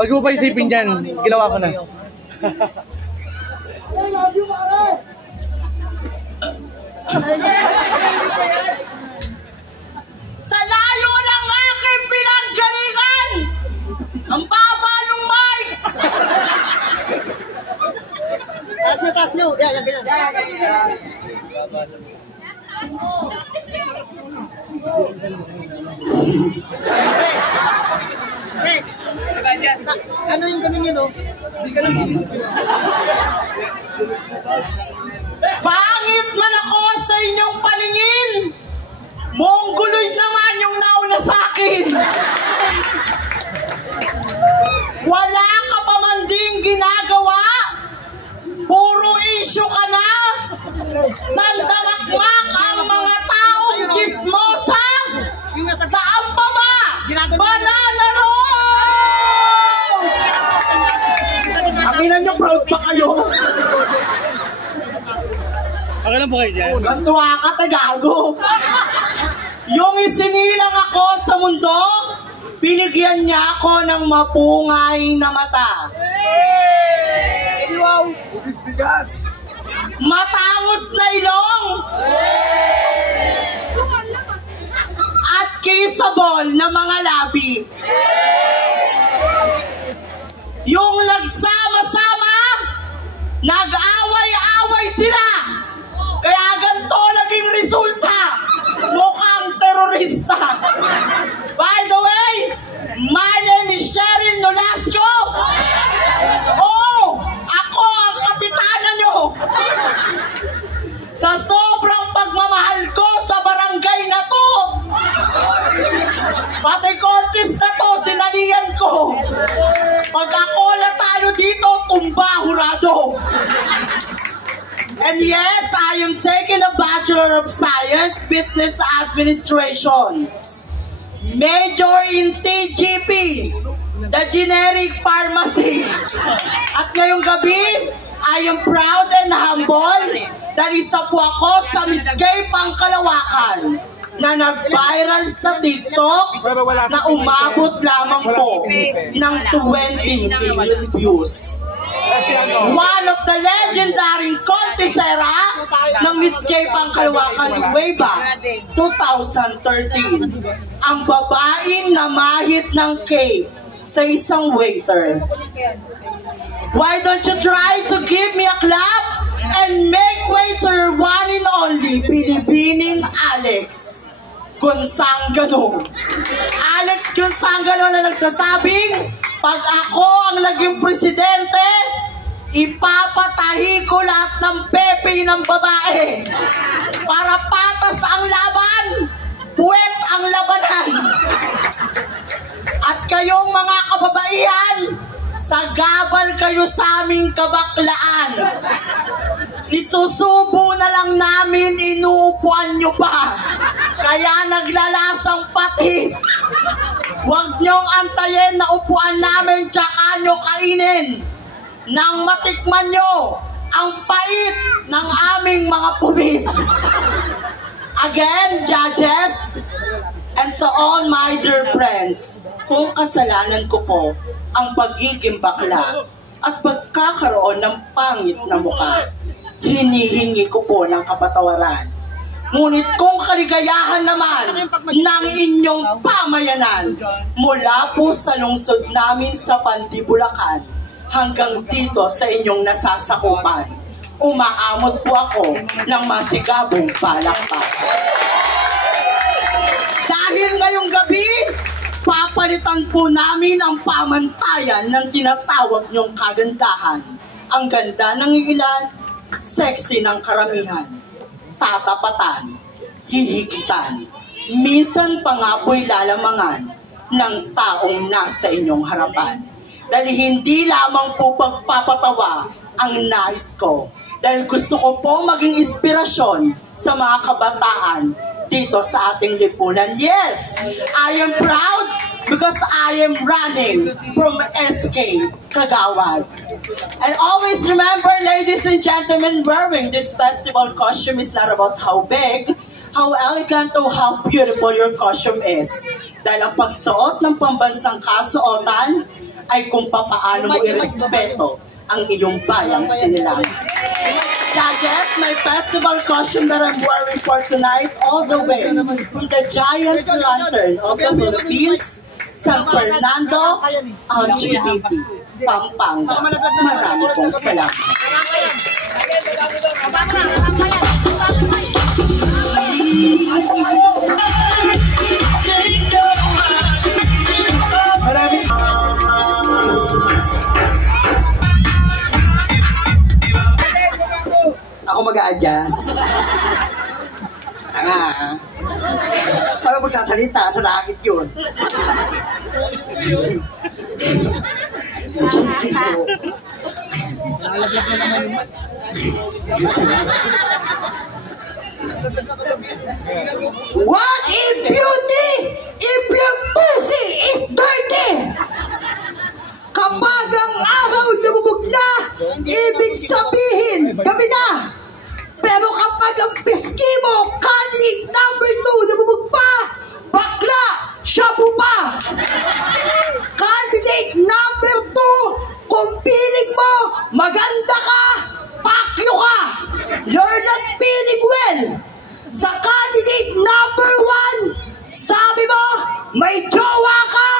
Pag mo pa isipin dyan, ginawa ko na. Sa layo ng aking pinanggalingan, ang baba ng mic! Taas nyo. Yan, ganyan. Ano yung ganun yun, oh? Hindi ka lang. Pangit man ako sa inyong paningin! Mongoloid naman yung nauna sa akin! Wala ka pa man ding ginagawa? Puro issue ka na? Sandamakmak ang mga taong chismosa? Saan pa ba? Mananaro! Akinan nyo, proud pa kayo? Okay lang po kayo dyan. Gantuwa ka, tagago. Yung isinilang ako sa mundo, binigyan niya ako ng mapungay na mata. Wow! Matangos na ilong. At kissable na mga labi. Yung nagsama-sama, nag-away-away sila. Kaya ganito naging resulta. Mukhang terorista. By the way, my name is Cheryl Nolasco. Oo, ako ang kapitana nyo. Sa sobrang pagmamahal ko sa barangay na to, pati contest na to, sinalihan ko. Pag ako natalo dito, tumba hurado. And yes, I am taking a Bachelor of Science, Business Administration. Major in TGP, the generic pharmacy. At ngayong gabi, I am proud and humble dahil isa po ako sa Miss Gay Pangkalawakan na nag-viral sa TikTok na umabot lamang po ng 20 million views. One of the legendary contestera ng Miss Gay Pangkalawakan way back 2013. Ang babaeng namahit ng cake sa isang waiter. Why don't you try to give me a clap and make waiter one and only Binibining Alex Gonzangano. Alex Gonzangano na nagsasabing, pag ako ang naging presidente, ipapatahi ko lahat ng pepe ng babae para patas ang laban, puwet ang labanan. At kayong mga kababaihan, sagabal kayo sa aming kabaklaan. Isusubo na lang namin, inuupuan nyo pa. Kaya naglalasang patis. Huwag nyong antayin na upuan namin tsaka nyo kainin. Nang matikman nyo ang pait ng aming mga pumit. Again, judges, and to all my dear friends, kung kasalanan ko po ang pagiging bakla at pagkakaroon ng pangit na mukha, hinihingi ko po ng kapatawaran. Ngunit kung kaligayahan naman ng inyong pamayanan mula po sa lungsod namin sa Pandibulacan hanggang dito sa inyong nasasakupan, umaamot po ako ng masigabong palakpak. Dahil ngayong gabi, papalitan po namin ang pamantayan ng tinatawag niyong kagandahan. Ang ganda ng ilan, sexy ng karamihan, tatapatan, hihigitan, minsan pa nga po'y lalamangan ng taong nasa inyong harapan. Dahil hindi lamang po pagpapatawa ang nais ko, dahil gusto ko po maging inspirasyon sa mga kabataan dito sa ating lipunan. Yes, I am proud because I am running from SK Kagawad. And always remember, ladies and gentlemen, wearing this festival costume is not about how big, how elegant, or how beautiful your costume is. Dahil ang pagsuot ng pambansang kasuotan ay kung papaano mo irespeto ang iyong bayang sinilang. Judges, my festival costume that I'm wearing for tonight, all the way from the giant lantern of the Philippines, San Fernando, LGBT, Pampanga. Marami pong salamat. Maraming Ako mag-a-adjust. Paano magsasalita? Sa rakit yun. What is beauty if your pussy is dirty? Kapag ang araw lumubog na, ibig sabihin, gabi na. Pero kapag ang piski mo, candidate number 2, lumubog pa, bakla, shabu pa. Candidate number 2, kung feeling mo, maganda ka, pakyo ka. You're not feeling well. Sa candidate number 1, sabi mo, may jowa ka,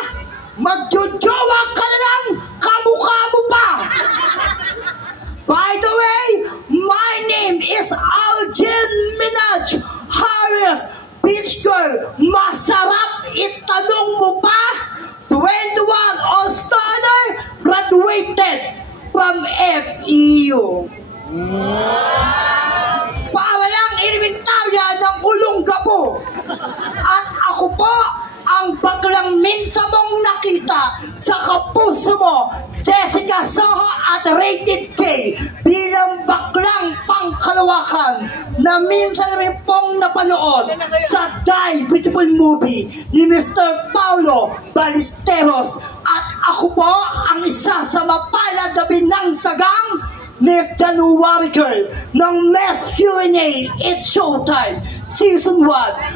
magjojowa ka na lang, kamukha mo pa. By the way, my name is Aljen Minaj Harris, beach girl. Masarap itanong mo pa? 21 All-Star, graduated from FEU. Para lang elementarya ng ulong gabo. At ako po, ang baklang minsan mong nakita sa kapuso mo, Jessica Soho at Rated K, bilang baklang pangkalawakan na minsan rin pong napanood sa Die Beautiful Movie ni Mr. Paulo Ballesteros. At ako po ang isa sa mapalad na binangsagang Miss January Girl ng Miss Q&A It's Showtime Season 1.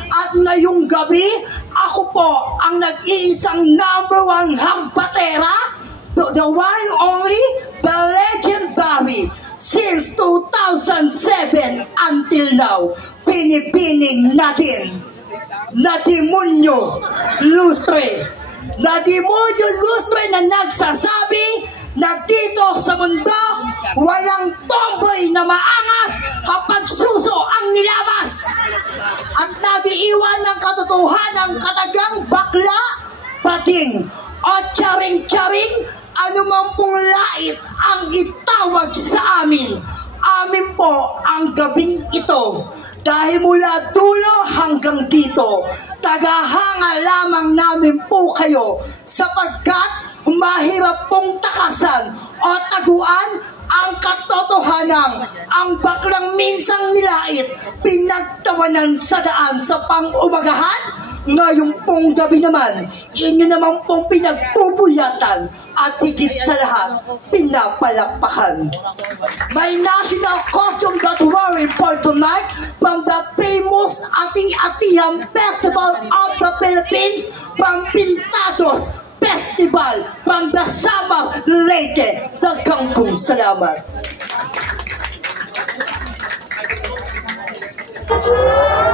At ngayong gabi, ako po ang nag-iisang number 1 hambatera, the one only, the legendary, since 2007 until now, pinipining natin na demonyo lustre. Na demonyo lustre na nagsasabi na dito sa mundo, walang tomboy na maangas kapag suso ang nilamas. At nag-iiwan ng katotohanan ng katagang bakla, pating o charing-charing, anumang pong lait ang itawag sa amin. Amin po ang gabing ito. Dahil mula dulo hanggang dito, tagahanga lamang namin po kayo sapagkat mahirap pong takasan o taguan ang katotohanan. Ang baklang minsang nilait, pinagtawanan sa daan sa pang-umagahan. Ngayong pong gabi naman, inyo naman pong pinagpupuyatan at higit sa lahat, pinapalakpakan. My national costume that wearing for tonight from the famous Ati-Atihan Festival of the Philippines, from Pintados Festival, from the Samar Leyte. Daghang pong salamat. Tama.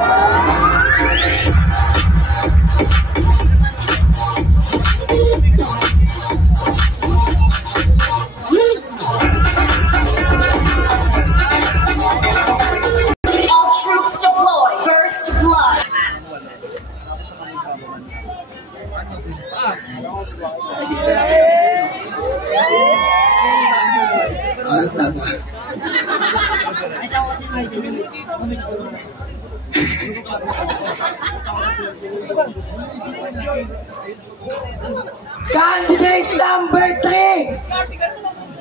Candidate number 3,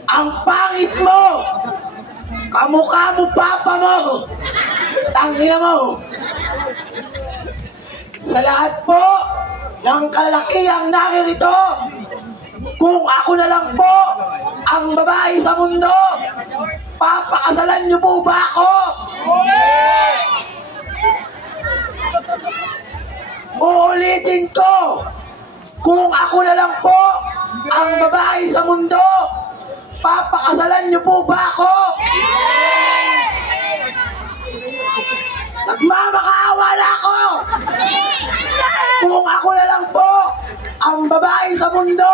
ang pangit mo, kamukha mo papa mo, tangina mo. Sa lahat po ng kalalakihang naririto. Kung ako na lang po ang babae sa mundo, papakasalan niyo po ba ako? Uulitin ko, kung ako na lang po ang babae sa mundo, papakasalan niyo po ba ako? Nagmamakaawa na ako! Kung ako na lang po ang babae sa mundo,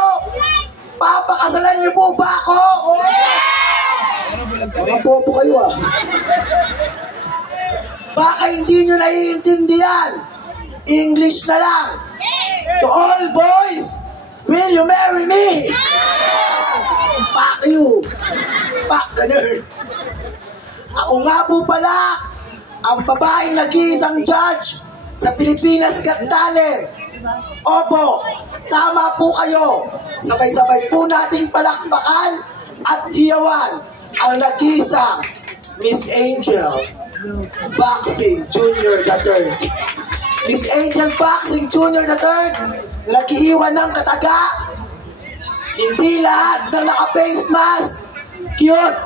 papakasalan niyo po ba ako? Mga popo kayo ah. Baka hindi niyo naiintindihan. English na lang. To all boys, will you marry me? Fuck you. Fuck ganun. Ako nga po pala ang babaeng nag-iisang judge sa Pilipinas Got Talent. Opo, tama po kayo. Sabay-sabay po nating palakpakan at iyawan ang nag-iisang Miss Angel Boxing Junior III. Miss Angel Boxing Junior III, nag-iiwan ng kataga. Hindi lahat ng naka-face mask cute.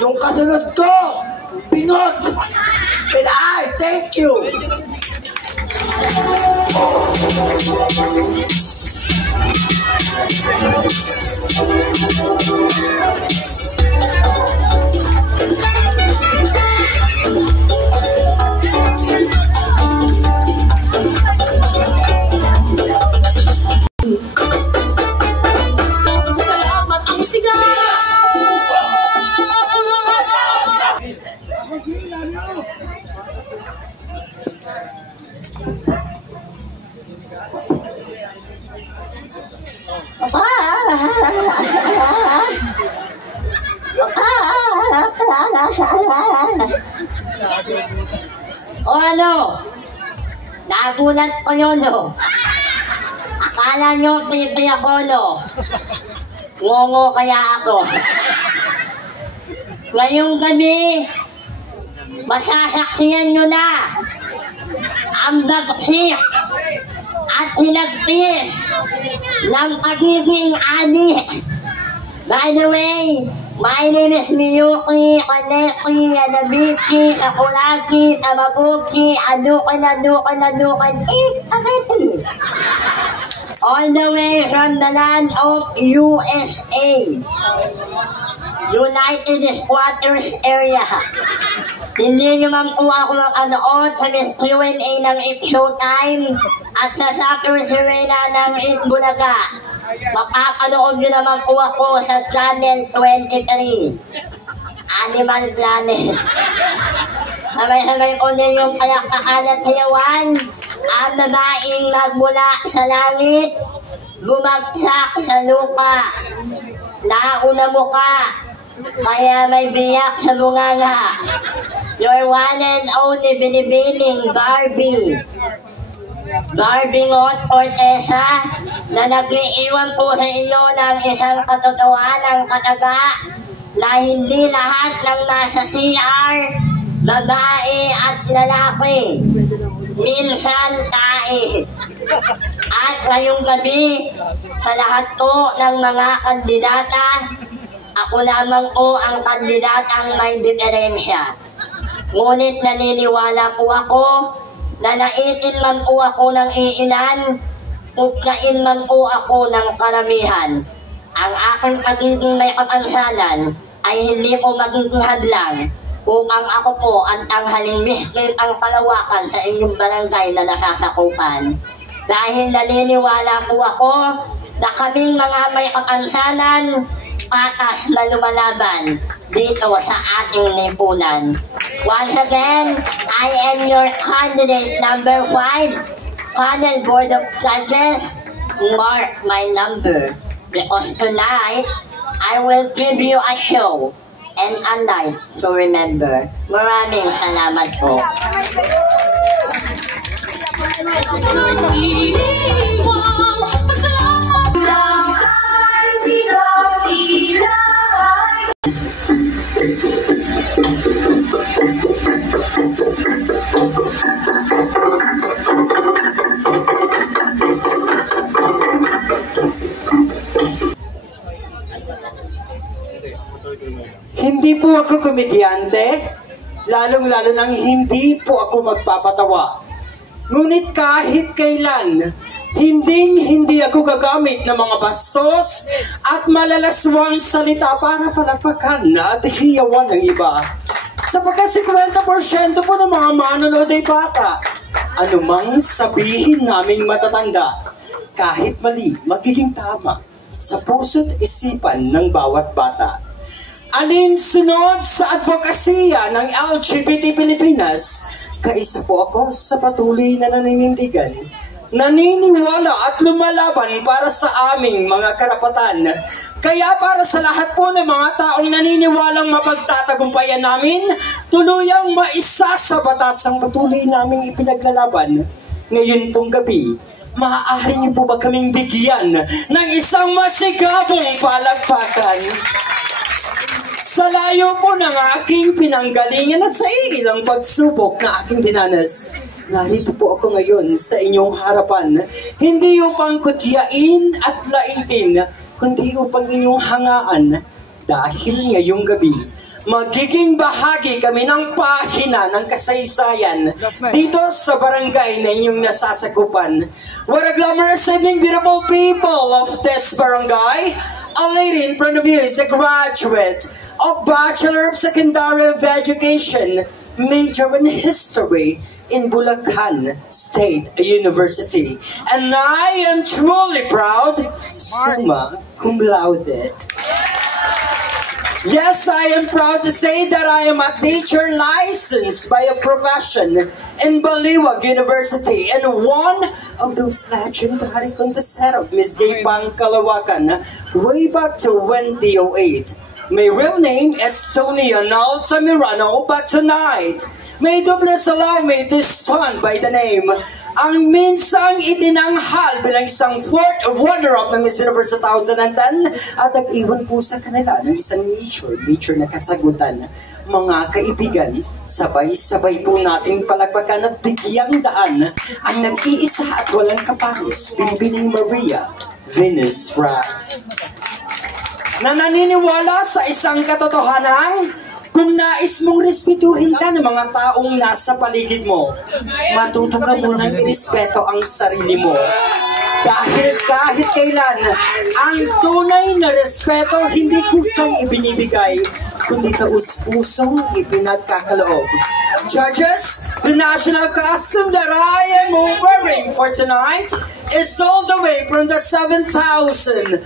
Yung kasunod ko, pinot. And I thank you. Salamat ang sigaw. O ano? Nagulat ko yun, no? Akala nyo pipi ako, no? Ngongo kaya ako. Ngayong gabi, masasaksiyan nyo na ang bagsik at sinagpis ng pagiging adik. By the way, my name is Miyuki, Kaneki, Anabiki, Sakuraki, Tamaguchi, Adukan, Agati. All the way from the land of USA, United Squatters Area. Hindi naman po ako mag-anood sa Miss Q&A ng It Showtime at sa Soccer Sirena ng It Bulaga. Mapapanood nyo naman po ako sa Channel 23, Animal Planet. Sabay-sabay ko din yung palakpakan at sayawan, ang babaeng nagmula sa langit, bumagsak sa lupa, nauna mo ka, kaya may biyak sa bunganga. Your one and only binibining Barbie. Barbie Ngot Ortesa, na nag-iiwan po sa inyo ng isang katotohanang kataga na hindi lahat ng nasa CR, babae at lalaki, minsan tae. At ngayong gabi, sa lahat po ng mga kandidata, ako lamang po ang kandidatang may diferensya. Ngunit naniniwala po ako na naitin man po ako ng iilan, kutsain man po ako ng karamihan. Ang aking pagiging may kapansanan ay hindi po magiging hadlang upang ako po ang tanghaling miskin ang kalawakan sa inyong barangay na nasasakupan. Dahil naniniwala po ako na kaming mga may kapansanan, patas na lumalaban dito sa ating lipunan. Once again, I am your candidate number 5, Panel Board of Judges. Mark my number, because tonight, I will give you a show and a night to remember. Maraming salamat po. po ako komedyante, lalong-lalo nang hindi po ako magpapatawa. Ngunit kahit kailan, hindi ako gagamit ng mga bastos at malalaswang salita para palakpakan at hiyawan ng iba. Sapagkat 50% po ng mga manonood ay bata. Anumang sabihin naming matatanda, kahit mali, magiging tama sa puso't isipan ng bawat bata. Alinsunod sa advokasya ng LGBT Pilipinas, kaisa po ako sa patuloy na naninindigan, naniniwala at lumalaban para sa aming mga karapatan. Kaya para sa lahat po ng mga taong naniniwalang mapagtatagumpayan namin, tuluyang maisa sa batas ang patuloy naming ipinaglalaban. Ngayon pong gabi, maaari niyo po ba kaming bigyan ng isang masigabong palakpakan? Sa layo po ng aking pinanggalingan at sa ilang pagsubok na aking dinanas, narito po ako ngayon sa inyong harapan, hindi upang kutyain at laitin, kundi upang inyong hangaan. Dahil ngayong gabi, magiging bahagi kami ng pahina ng kasaysayan dito sa barangay na inyong nasasakupan. What a glamorous evening, beautiful people of this barangay. A lady in front of you is a graduate of Bachelor of Secondary of Education, major in History in Bulacan State University. And I am truly proud, summa cum laude. Yes, I am proud to say that I am a teacher licensed by a profession in Baliwag University and one of those legendary contestants, Miss Gay Pangkalawakan, way back to 2008. My real name is Tony Altamirano, but tonight, may you please allow me to stand by the name ang minsang itinanghal bilang isang fourth runner-up ng Miss Universe 2010 at nag-iwan po sa kanila ng isang major na kasagutan. Mga kaibigan, sabay-sabay po nating palakpakan at bigyang daan ang nag-iisa at walang kapares, Binibining Maria Venus Ra, na naniniwala sa isang katotohanan. Kung nais mong respetuhin ka ng mga taong nasa paligid mo, matuto ka munang irespeto ang sarili mo. Dahil kahit kailan, ang tunay na respeto hindi kusang ibinibigay, kundi taus-pusong ipinagkakaloob. Judges, the national costume that I am wearing for tonight is all the way from the 7,107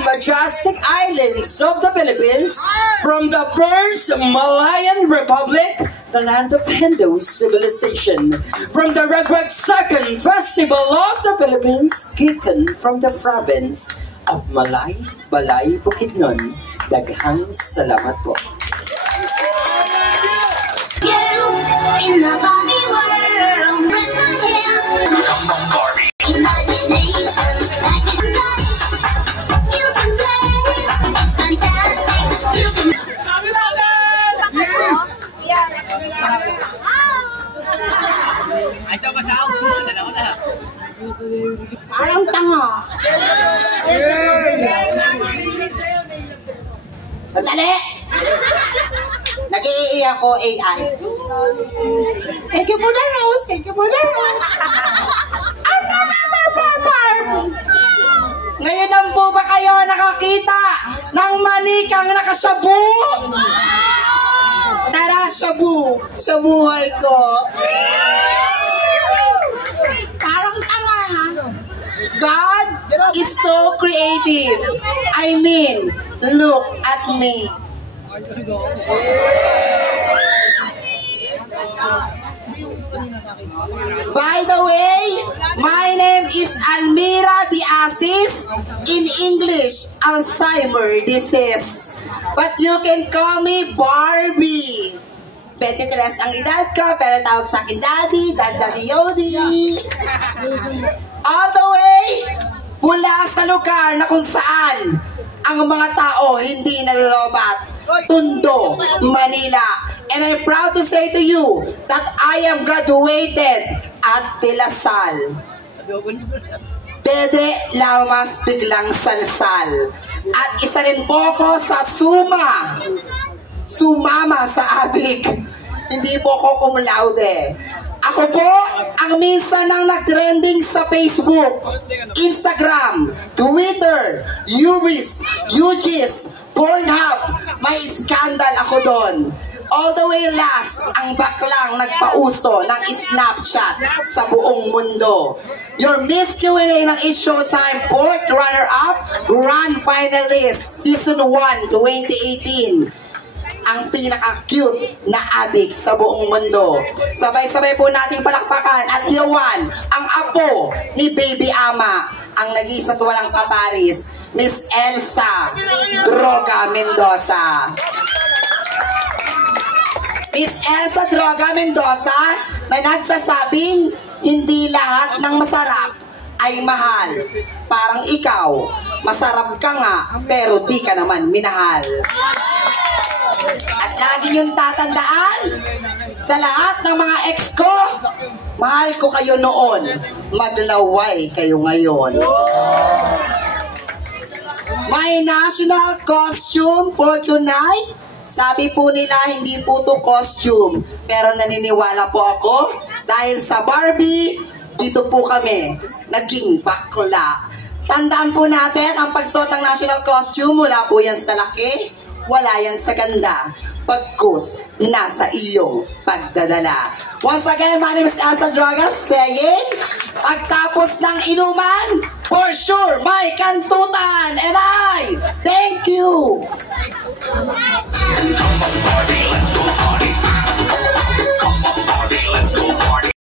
majestic islands of the Philippines, from the first Malayan Republic, the land of Hindu civilization, from the Ragwag Second Festival of the Philippines, given from the province of Malay, Balay, Bukidnon. Daghang salamat po. In the Barbie world, press the hair. Imagination, life is nuts. You can play, it's fantastic. You can. Ay, sa masaw. Dalawa na. Parang tanga. Sandali! Nag-iiyak ko AI. Thank you for the rose. Thank you for the rose. Ngayon lang po ba kayo nakakita ng manikang nakasabu? Tara, sabu. Sa buhay ko. Parang tanga. God is so creative. I mean, look at me. By the way, my name is Almira de Asis. In English, Alzheimer disease. But you can call me Barbie. 23 ang edad ko, pero tawag sa akin Daddy, Daddy Yodi. All the way mula sa lugar na kung saan ang mga tao hindi nalolobat. Tondo, Manila. And I'm proud to say to you that I am graduated at De La Salle. Dede Lamas Biglang Salsal. At isa rin po ko sa SUMA. sumama sa adik. Hindi po ako cum laude. Ako po ang minsan nang nag-trending sa Facebook, Instagram, Twitter, UGIS, Pornhub. May scandal ako doon. All the way last, ang baklang nagpauso ng Snapchat sa buong mundo. Your Miss Q&A ng It's Showtime Port Runner-Up, Grand Finalist, Season 1, 2018. Ang pinaka-cute na adik sa buong mundo. Sabay-sabay po nating palakpakan at hiyawan ang apo ni Baby Ama, ang nag-iisa't walang kaparis, Miss Elsa Droga Mendoza. Miss Elsa Droga Mendoza na nagsasabing hindi lahat ng masarap ay mahal. Parang ikaw, masarap ka nga pero di ka naman minahal. At lagi niyong tatandaan, sa lahat ng mga ex ko, mahal ko kayo noon, maglaway kayo ngayon. My national costume for tonight, sabi po nila hindi po to costume, pero naniniwala po ako dahil sa Barbie, dito po kami naging bakla. Tandaan po natin, ang pagsuot ng national costume, wala po yan sa laki, wala yan sa ganda, pagkus nasa iyong pagdadala. Once again, my name is Elsa Droga saying, pagtapos ng inuman, for sure, may kantutan. And I thank you. Come on, party, let's